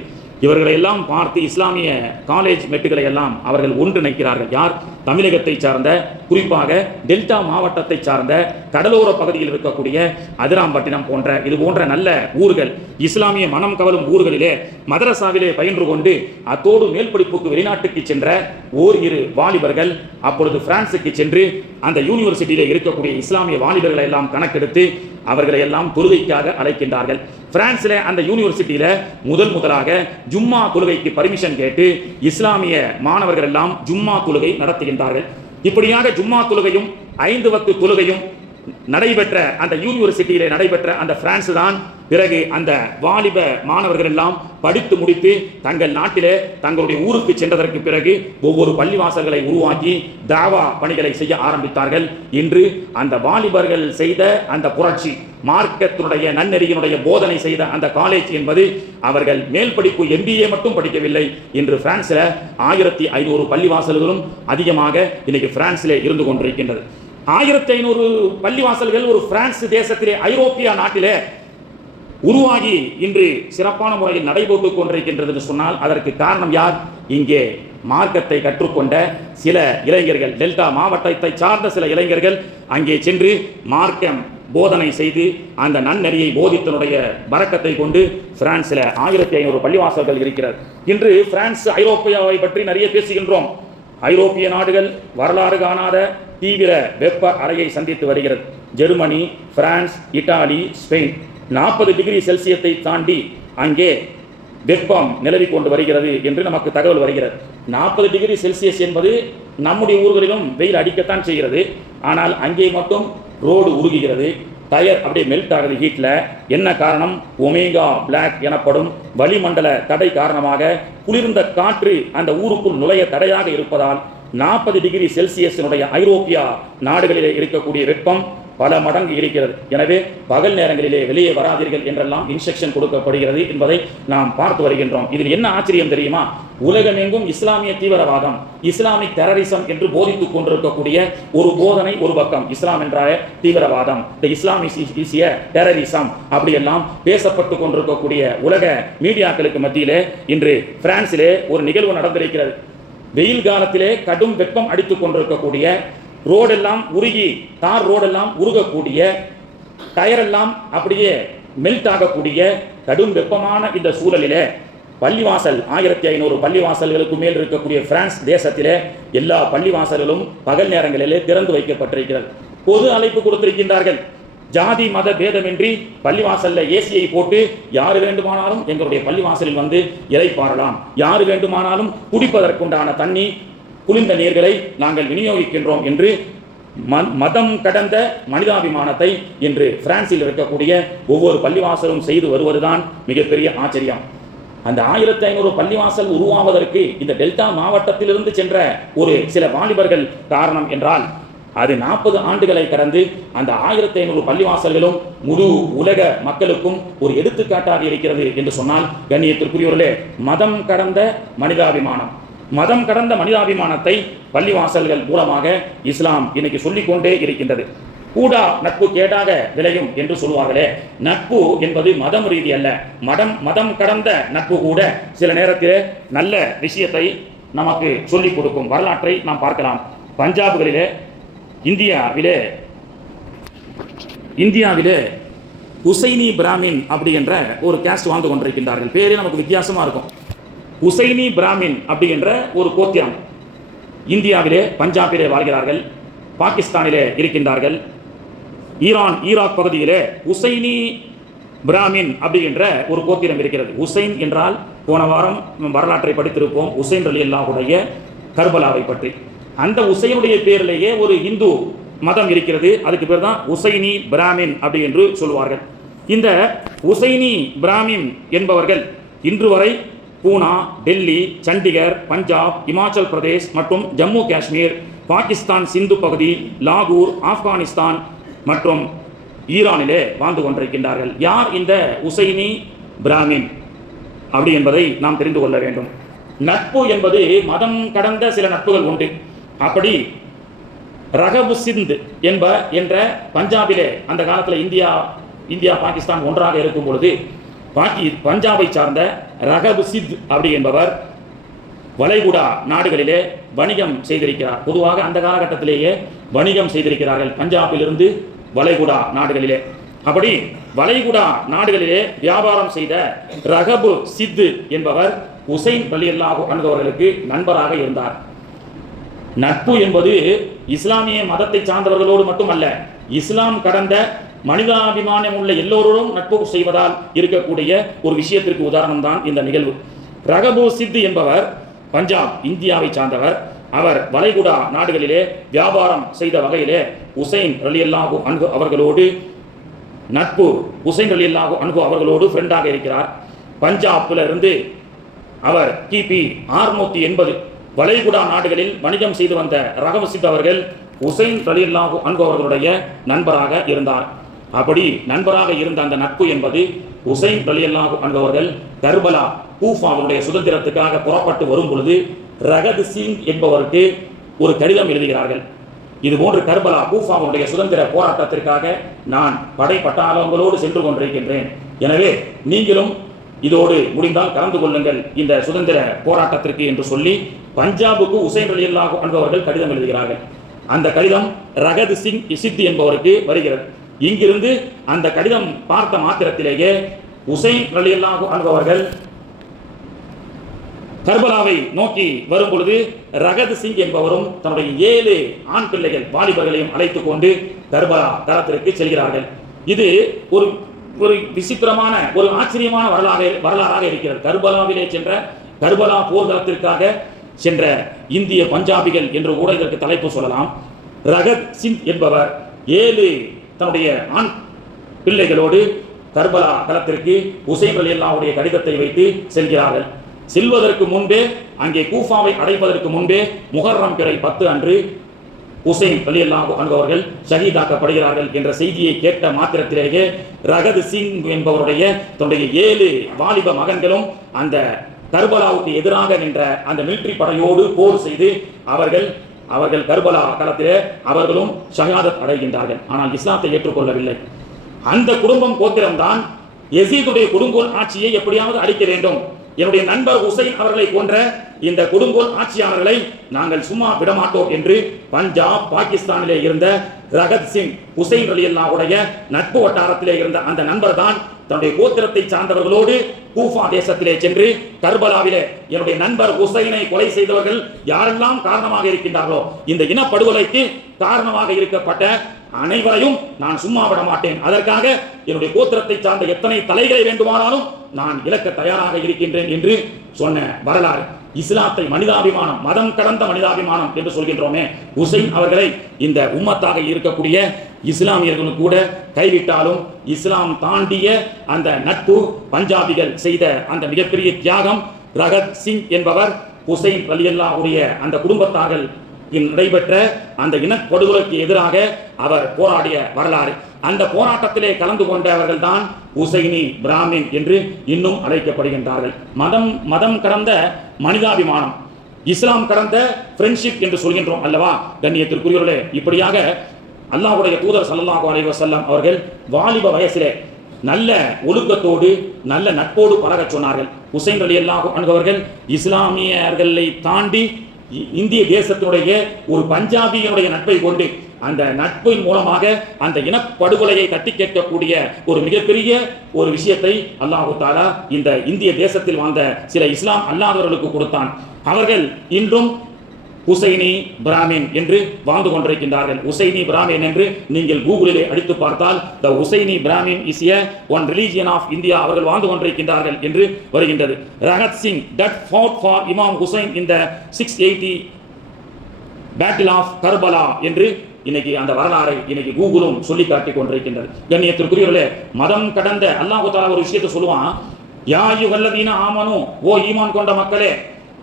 இவர்களை எல்லாம் பார்த்து இஸ்லாமிய காலேஜ் மெட்டுகளை எல்லாம் அவர்கள் ஒன்றிணைக்கிறார்கள். யார்? தமிழகத்தை சார்ந்த, குறிப்பாக டெல்டா மாவட்டத்தை சார்ந்த கடலோர பகுதியில் இருக்கக்கூடிய அதிராம்பட்டினம் போன்ற இது போன்ற நல்ல ஊர்கள், இஸ்லாமிய மனம் கவலும் ஊர்களிலே மதரசாவிலே பயின்று கொண்டு அத்தோடு மேல் படிப்புக்கு வெளிநாட்டுக்கு சென்ற ஓரிரு வாலிபர்கள் அப்பொழுது பிரான்சுக்கு சென்று அந்த யூனிவர்சிட்டியிலே இருக்கக்கூடிய இஸ்லாமிய வாலிபர்களை எல்லாம் கணக்கெடுத்து அவர்களை எல்லாம் தொழுகைக்காக அழைக்கின்றார்கள். பிரான்ஸில் அந்த யூனிவர்சிட்டியில முதலாக ஜும்மா தொழுகைக்கு பர்மிஷன் கேட்டு இஸ்லாமிய மாணவர்கள் எல்லாம் ஜும்மா தொழுகை நடத்துகின்றார்கள். இப்படியாக ஜும்மா தொழுகையும் 5 வக்து தொழுகையும் நடைபெற்ற அந்த யூனிவர்சிட்டியிலே நடைபெற்ற அந்த பிரான்ஸ் தான் பிறகு அந்த வாலிப மாணவர்கள் எல்லாம் படித்து முடித்து தங்கள் நாட்டிலே தங்களுடைய ஊருக்கு சென்றதற்கு பிறகு ஒவ்வொரு பள்ளிவாசல்களை உருவாக்கி தாவா பணிகளை செய்ய ஆரம்பித்தார்கள். இன்று அந்த வாலிபர்கள் செய்த அந்த புரட்சி, மார்க்கத்தினுடைய நன்னெறியினுடைய போதனை செய்த அந்த காலேஜ் என்பது அவர்கள் மேல் படிப்பு MBA மட்டும் படிக்கவில்லை. இன்று பிரான்ஸில் 1500 பள்ளிவாசல்களும் அதிகமாக இன்னைக்கு பிரான்ஸிலே இருந்து கொண்டிருக்கின்றது. 1500 பள்ளிவாசல்கள் ஒரு பிரான்ஸ் தேசத்திலே, ஐரோப்பிய நாட்டிலே உருவாகி இன்று சிறப்பான முறையில் நடைபெற்றுக் கொண்டிருக்கின்றது என்று சொன்னால் அதற்கு காரணம் யார்? இங்கே மார்க்கத்தை கற்றுக்கொண்ட சில இளைஞர்கள், டெல்டா மாவட்டத்தை சார்ந்த சில இளைஞர்கள் அங்கே சென்று மார்க்கம் போதனை செய்து அந்த நன்னெறியை போதித்தனுடைய பரக்கத்தை கொண்டு பிரான்ஸில் 1500 பள்ளிவாசல்கள் இருக்கிறது. இன்று பிரான்ஸ், ஐரோப்பியாவை பற்றி நிறைய பேசுகின்றோம். ஐரோப்பிய நாடுகள் வரலாறு காணாத தீவிர வெப்ப அலையை சந்தித்து வருகிறது. Germany, France, Italy, Spain 40 degree செல்சியத்தை தாண்டி அங்கே வெப்பம் நிலவி கொண்டு வருகிறது என்று நமக்கு தகவல் வருகிறது. 40 டிகிரி செல்சியஸ் என்பது நம்முடைய ஊர்களிலும் வெயில் அடிக்கத்தான் செய்கிறது. ஆனால் அங்கே மட்டும் ரோடு உருகுகிறது, டயர் அப்படியே மெல்ட் ஆகுது ஹீட்டில். என்ன காரணம்? ஒமேகா பிளாக் எனப்படும் வளிமண்டல தடை காரணமாக குளிர்ந்த காற்று அந்த ஊருக்குள் நுழைய தடையாக இருப்பதால் 40 டிகிரி செல்சியஸினுடைய ஐரோப்பியா நாடுகளிலே இருக்கக்கூடிய வெப்பம் பல மடங்கு இருக்கிறது. எனவே பகல் நேரங்களிலே வெளியே வராதீர்கள் என்றெல்லாம் இன்ஸ்ட்ரக்ஷன் கொடுக்கப்படுகிறது என்பதை நாம் பார்த்து வருகின்றோம். இதில் என்ன ஆச்சரியம் தெரியுமா? உலகமெங்கும் இஸ்லாமிய தீவிரவாதம், இஸ்லாமிக் டெரரிசம் என்று போதித்துக் கொண்டிருக்கக்கூடிய ஒரு போதனை ஒரு பக்கம், இஸ்லாம் என்ற தீவிரவாதம், இஸ்லாமிய டெரரிசம் அப்படியெல்லாம் பேசப்பட்டு கொண்டிருக்கக்கூடிய உலக மீடியாக்களுக்கு மத்தியிலே இன்று பிரான்சிலே ஒரு நிகழ்வு நடந்திருக்கிறது. வெயில் காலத்திலே கடும் வெப்பம் அடித்துக் கொண்டிருக்கக்கூடிய, ரோடெல்லாம் உருகி தார் ரோடெல்லாம் உருகக்கூடிய, டயரெல்லாம் அப்படியே மெல்ட் ஆகக்கூடிய கடும் வெப்பமான இந்த சூழலிலே பள்ளிவாசல் 1500 பள்ளிவாசல்களுக்கு மேல் இருக்கக்கூடிய பிரான்ஸ் தேசத்திலே எல்லா பள்ளிவாசல்களும் பகல் நேரங்களிலே திறந்து வைக்கப்பட்டிருக்கிறது. பொது அழைப்பு கொடுத்திருக்கின்றார்கள். ஜாதி மத பேதமின்றி பள்ளிவாசல்ல ஏசியை போட்டு யாரு வேண்டுமானாலும் எங்களுடைய பள்ளிவாசலில் வந்து இளைப்பாறலாம், யாரு வேண்டுமானாலும் குடிப்பதற்குண்டான தண்ணி, குளிர்ந்த நீர்களை நாங்கள் விநியோகிக்கின்றோம் என்று மதம் கடந்த மனிதாபிமானத்தை இன்று பிரான்சில் இருக்கக்கூடிய ஒவ்வொரு பள்ளிவாசலும் செய்து வருவதுதான் மிகப்பெரிய ஆச்சரியம். அந்த 1500 பள்ளிவாசல் உருவாவதற்கு இந்த டெல்டா மாவட்டத்திலிருந்து சென்ற ஒரு சில வாலிபர்கள் காரணம் என்றால் அது 40 ஆண்டுகளை கடந்து அந்த 1500 பள்ளிவாசல்களும் முழு உலக மக்களுக்கும் ஒரு எடுத்துக்காட்டாக இருக்கிறது என்று சொன்னால் கண்ணியத்திற்குரியவர்களே, மதம் கடந்த மனிதாபிமானம், மதம் கடந்த மனிதாபிமானத்தை பள்ளிவாசல்கள் மூலமாக இஸ்லாம் இன்னைக்கு சொல்லிக்கொண்டே இருக்கின்றது. கூடா நட்பு கேடாக விளையும் என்று சொல்வார்களே, நட்பு என்பது மதம் ரீதி அல்ல, மதம் கடந்த நட்பு கூட சில நேரத்தில் நல்ல விஷயத்தை நமக்கு சொல்லிக் கொடுக்கும். வரலாற்றை நாம் பார்க்கலாம். பஞ்சாபுகளிலே இந்தியாவிலே ஹுசைனி பிராமின் அப்படி என்ற ஒரு கேஸ்ட் வாழ்ந்து கொண்டிருக்கின்றார்கள். பேரே நமக்கு வித்தியாசமாக இருக்கும். ஹுசைனி பிராமின் அப்படி என்ற ஒரு கோத்திரம் இந்தியாவிலே பஞ்சாபிலே வாழ்கிறார்கள், பாகிஸ்தானிலே இருக்கின்றார்கள். ஈராக் பகுதியிலே ஹுசைனி பிராமின் அப்படி என்ற ஒரு கோத்திரம் இருக்கிறது. ஹுசைன் என்றால் போன வாரம் வரலாற்றை படித்திருப்போம், ஹுசைன் ரலியல்லாஹுடைய கர்பலாவை பற்றி. அந்த ஹுசைனுடைய பேரிலேயே ஒரு இந்து மதம் இருக்கிறது. அதுக்கு பேர் தான் ஹுசைனி பிராமின் அப்படி என்று சொல்வார்கள். இந்த ஹுசைனி பிராமின் என்பவர்கள் இன்று வரை பூனா, டெல்லி, சண்டிகர், பஞ்சாப், இமாச்சல் பிரதேஷ் மற்றும் ஜம்மு காஷ்மீர், பாகிஸ்தான் சிந்து பகுதி, லாகூர், ஆப்கானிஸ்தான் மற்றும் ஈரானிலே வாழ்ந்து கொண்டிருக்கின்றார்கள். யார் இந்த ஹுசைனி பிராமின் அப்படி என்பதை நாம் தெரிந்து கொள்ள வேண்டும். நட்பு என்பது மதம் கடந்த சில நட்புகள் உண்டு. அப்படி ரகபு சிந்த் என்ற பஞ்சாபிலே அந்த காலத்தில் இந்தியா பாகிஸ்தான் ஒன்றாக இருக்கும் பொழுது பஞ்சாபை சார்ந்த ரகபு சித் அப்படி என்பவர் வளைகுடா நாடுகளிலே வணிகம் செய்திருக்கிறார். பொதுவாக அந்த காலகட்டத்திலேயே வணிகம் செய்திருக்கிறார்கள் பஞ்சாபிலிருந்து வளைகுடா நாடுகளிலே. அப்படி வளைகுடா நாடுகளிலே வியாபாரம் செய்த ரகபு சித்து என்பவர் ஹுசைன் ரலியல்லாஹு அன்ஹு அவர்களுக்கு நண்பராக இருந்தார். நட்பு என்பது இஸ்லாமிய மதத்தை சார்ந்தவர்களோடு மட்டுமல்ல, இஸ்லாம் கடந்த மனிதாபிமானம் உள்ள எல்லோரோடும் நட்பு செய்வதால் இருக்கக்கூடிய ஒரு விஷயத்திற்கு உதாரணம் தான் இந்த நிகழ்வு. ரகபு சித்து என்பவர் பஞ்சாப் இந்தியாவை சார்ந்தவர். அவர் வளைகுடா நாடுகளிலே வியாபாரம் செய்த வகையிலே ஹுசைன் ரலியல்லாஹு அன்ஹு அவர்களோடு நட்பு, ஹுசைன் ரலியல்லாஹு அன்ஹு அவர்களோடு ஃப்ரெண்டாக இருக்கிறார். பஞ்சாப்ல இருந்து அவர் கிபி 680 வளைகுடா நாடுகளில் வணிகம் செய்து வந்த ரகபு சித் அவர்கள் ஹுசைன் ரலியல்லாஹு அன்ஹு அவர்களுடைய நண்பராக இருந்தார். அப்படி நண்பராக இருந்த அந்த நட்பு என்பது ஹுசைன் ரலியல்லாஹு அன்ஹு அவர்கள் கர்பலா கூஃபாவுடைய சுதந்திரத்துக்காக புறப்பட்டு வரும் பொழுது ரகத் சிங் என்பவருக்கு ஒரு கடிதம் எழுதுகிறார்கள். இது போன்று கர்பலா கூஃபாவுடைய சுதந்திர போராட்டத்திற்காக நான் பட்டாளங்களோடு சென்று கொண்டிருக்கின்றேன். எனவே நீங்களும் இதோடு முடிந்தால் கலந்து கொள்ளுங்கள் இந்த சுதந்திர போராட்டத்திற்கு என்று சொல்லி பஞ்சாபுக்கு ஹுசைன் ரலியல்லாஹு அன்ஹு அவர்கள் கடிதம் எழுதுகிறார்கள். அந்த கடிதம் ரகத் சிங் சித் என்பவருக்கு வருகிறது. இங்கிருந்து அந்த கடிதம் பார்த்த மாத்திரத்திலேயே ஹுசைன் ரலியல்லாஹு அன்ஹு அவர்கள் கர்பலாவை நோக்கி வரும் பொழுது ரகத் சிங் என்பவரும் தன்னுடைய 7 ஆண் பிள்ளைகள் வாலிபர்களையும் அழைத்துக் கொண்டு கர்பலா தளத்திற்கு செல்கிறார்கள். இது ஒரு ஒரு விசித்திரமான ஒரு ஆச்சரியமான வரலாறாக இருக்கிறது. கர்பலாவிலே சென்ற கர்பலா போர்க்களத்திற்காக சென்ற இந்திய பஞ்சாபிகள் என்று கூட இதற்கு தலைப்பு சொல்லலாம். ரகத் சிங் என்பவர் 7 தன்னுடைய ஆண் பிள்ளைகளோடு கர்பலா களத்திற்கு ஹுசைன் ரலியல்லாஹுடைய கடிதத்தை வைத்து செல்கிறார்கள். செல்வதற்கு முன்பே அங்கே கூஃபாவை அடைப்பதற்கு முன்பே முஹர்ரம் பிறை 10 அன்று ஹுசைன் ரலியல்லாஹு அன்ஹு அவர்கள் ஷஹீதாக்கப்படுகிறார்கள் என்ற செய்தியை கேட்ட மாத்திரத்திலேயே ரகத் சிங் என்பவருடைய தன்னுடைய 7 வாலிப மகன்களும் அந்த கர்பலாவுக்கு எதிராக நின்ற அந்த மிலிட்டரி படையோடு போர் செய்து அவர்கள் கர்பலா களத்திலே அவர்களும் ஷஹாதத் அடைகின்றார்கள். ஆனால் இஸ்லாத்தை ஏற்றுக்கொள்ளவில்லை. அந்த குடும்பம் கோத்திரம்தான் யசீதுடைய கொடுங்கோல் ஆட்சியை எப்படியாவது அழிக்க வேண்டும், என்னுடைய நண்பர் ஹுசைன் அவர்களை போன்ற இந்த கொடுங்கோல் ஆட்சியாளர்களை நாங்கள் சும்மா விடமாட்டோம் என்று பஞ்சாப் பாகிஸ்தானிலே இருந்த ரகத் சிங் ஹுசைன் ரலியல்லாஹுடைய நட்பு வட்டாரத்திலே இருந்த அந்த நண்பர் தான் தன்னுடைய கோத்திரத்தை சார்ந்தவர்களோடு கூஃபா தேசத்திலே சென்று கர்பலாவிலே என்னுடைய நண்பர் ஹுசைனை கொலை செய்தவர்கள் யாரெல்லாம் காரணமாக இருக்கின்றார்களோ இந்த இனப்படுகொலைக்கு காரணமாக இருக்கப்பட்ட அனைவரையும் நான் சும்மா விட மாட்டேன், அதற்காக என்னுடைய கோத்திரத்தை சார்ந்த எத்தனை தலைகளை வேண்டுமானாலும் நான் இழக்க தயாராக இருக்கின்றேன் என்று சொன்ன வரலாறு. இஸ்லாத்தை மனிதாபிமானம், மதம் கடந்த மனிதாபிமானம் என்று சொல்கின்றோமே, ஹுசைன் அவர்களை இந்த உம்மத்தாக இருக்கக்கூடிய இஸ்லாமியர்களும் கூட கைவிட்டாலும் இஸ்லாம் தாண்டிய அந்த நட்பு, பஞ்சாபிகள் செய்த அந்த மிகப்பெரிய தியாகம், ரகத் சிங் என்பவர் ஹுசைன் ரலியல்லாஹுடைய அந்த குடும்பத்தார்கள் நடைபெற்ற அந்த இனப்படுகொலைக்கு எதிராக அவர் போராடிய வரலாறு. அந்த போராட்டத்திலே கலந்து கொண்டவர்கள் தான் ஹுசைனி பிராமின் என்று இன்னும் அழைக்கப்படுகின்றார்கள். மதம் கடந்த மனிதாபிமானம், இஸ்லாம் கடந்த ஃப்ரெண்ட்ஷிப் என்று சொல்கின்றோம் அல்லவா கண்ணியத்திற்குரியவர்களே. இப்படியாக அல்லாஹ்வுடைய தூதர் ஸல்லல்லாஹு அலைஹி வஸல்லம் அவர்கள் வாலிப வயசிலே நல்ல ஒழுக்கத்தோடு நல்ல நட்போடு பழகச் சொன்னார்கள். ஹுசைன் ரலியல்லாஹு அன்ஹு அவர்கள் இஸ்லாமியர்களை தாண்டி இந்திய தேசத்தினுடைய ஒரு பஞ்சாபியினுடைய நட்பை கொண்டு அந்த நட்பின் மூலமாக அந்த இனப்படுகொலையை தட்டி கேட்கக்கூடிய ஒரு மிகப்பெரிய ஒரு விஷயத்தை அல்லாஹு தாலா இந்த இந்திய தேசத்தில் வாழ்ந்த சில இஸ்லாம் அல்லாதவர்களுக்கு கொடுத்தான். அவர்கள் இன்றும் ஹுசைனி பிராமின் என்று வாழ்ந்து கொண்டிருக்கின்றார்கள். ஹுசைனி பிராமின் என்று நீங்கள் கூகுளிலே அடித்து பார்த்தால் the Hussaini Brahmin is a one religion of India, அவர்கள் வாழ்ந்து கொண்டிருக்கின்றார்கள் என்று வருகின்றது. Rahat Singh that fought for Imam Hussain in the 680 battle of Karbala என்று இன்னைக்கு அந்த வரலாறை இன்னைக்கு கூகுளும் சொல்லி காட்டிக் கொண்டிருக்கின்றது. கண்ணியத்திற்குரியவர்களே, மதம் கடந்த அல்லாஹ் தஆலா ஒரு விஷயத்தை சொல்லுவான், யா அய்யுஹல்லதீன ஆமனு, ஓ ஈமான் கொண்ட மக்களே,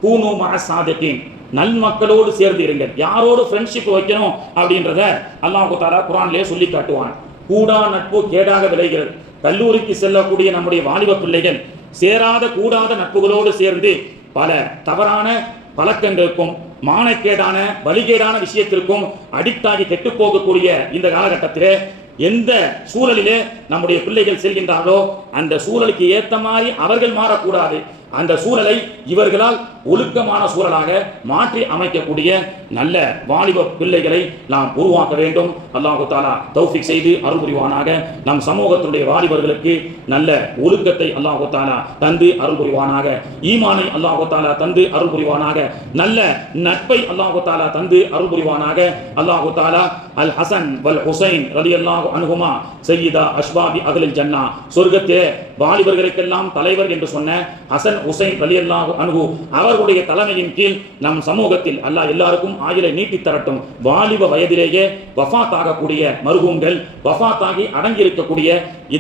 கூனு மஅஸ் சாதிகீன், நல் மக்களோடு சேர்ந்து இருங்கள். யாரோடு ஃப்ரெண்ட்ஷிப் வைக்கணும் அப்படின்றத அல்லாஹ் தஆலா குர்ஆனிலே சொல்லி காட்டுவான். கூடா நட்பு கேடாக விளைகிறது. கல்லூரிக்கு செல்லக்கூடிய நம்முடைய வாலிப பிள்ளைகள் சேராத கூடாத நட்புகளோடு சேர்ந்து பல தவறான பழக்கங்களுக்கும் மானக்கேடான வழிகேடான விஷயத்திற்கும் அடிக்டாகி கெட்டு போகக்கூடிய இந்த காலகட்டத்திலே எந்த சூழலிலே நம்முடைய பிள்ளைகள் செல்கின்றார்களோ அந்த சூழலுக்கு ஏற்ற மாதிரி அவர்கள் மாறக்கூடாது. அந்த சூழலை இவர்களால் ஒழுக்கமான சூழலாக மாற்றி அமைக்கக்கூடிய நல்ல வாலிப பிள்ளைகளை நாம் உருவாக்க வேண்டும். அல்லாஹ் தஆலா தௌஃபீக் செய்து அருள் புரிவானாக. நம் சமூகத்தினுடைய வாலிபர்களுக்கு நல்ல ஒழுக்கத்தை அல்லாஹ் தஆலா தந்து அருள் புரிவானாக. ஈமானை அல்லாஹ் தஆலா தந்து அருள் புரிவானாக. நல்ல நட்பை அல்லாஹ் தஆலா தந்து அருள் புரிவானாக. அல்லாஹ் தஆலா அல் ஹசன் வல் ஹுசைன் ரலியல்லாஹு அன்ஹுமா சய்யிதா அஷ்பாபி அஹ்லில் ஜன்னா, சொர்க்கத்திலே வாலிபர்களுக்கெல்லாம் தலைவர் என்று சொன்ன ஹசன் ஹுசைன் ரலியல்லாஹு அன்ஹு அவர்களுடைய தலைமையின் கீழ் நம் சமூகத்தில் அல்லாஹ் எல்லாருக்கும் ஆயுளை நீட்டி தரட்டும். வாலிப வயதிலேயே வஃபாத் ஆகக்கூடிய மர்ஹூம்கள், வஃபாத் ஆகி அடங்கியிருக்கக்கூடிய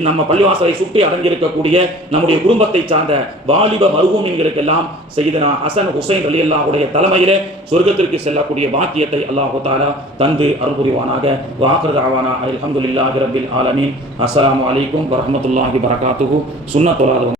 நம்ம பள்ளிவாசலை சுற்றி அடங்கியிருக்கக்கூடிய நம்முடைய குடும்பத்தை சார்ந்த வாலிப மர்ஹூமின்களுக்கெல்லாம் சய்யிதனா ஹசன் ஹுசைன் ரலியல்லாஹுடைய தலைமையிலே சொர்க்கத்திற்கு செல்லக்கூடிய பாக்கியத்தை அல்லாஹ் தஆலா தந்து அருள் புரிவானாக. வாக்ரு தஅவானா அல்ஹம்துலில்லாஹி ரப்பில் ஆலமீன். அஸ்ஸலாமு அலைக்கும் வரஹ்மத்துல்லாஹி வபரகாத்துஹு. சுன்னத்துல்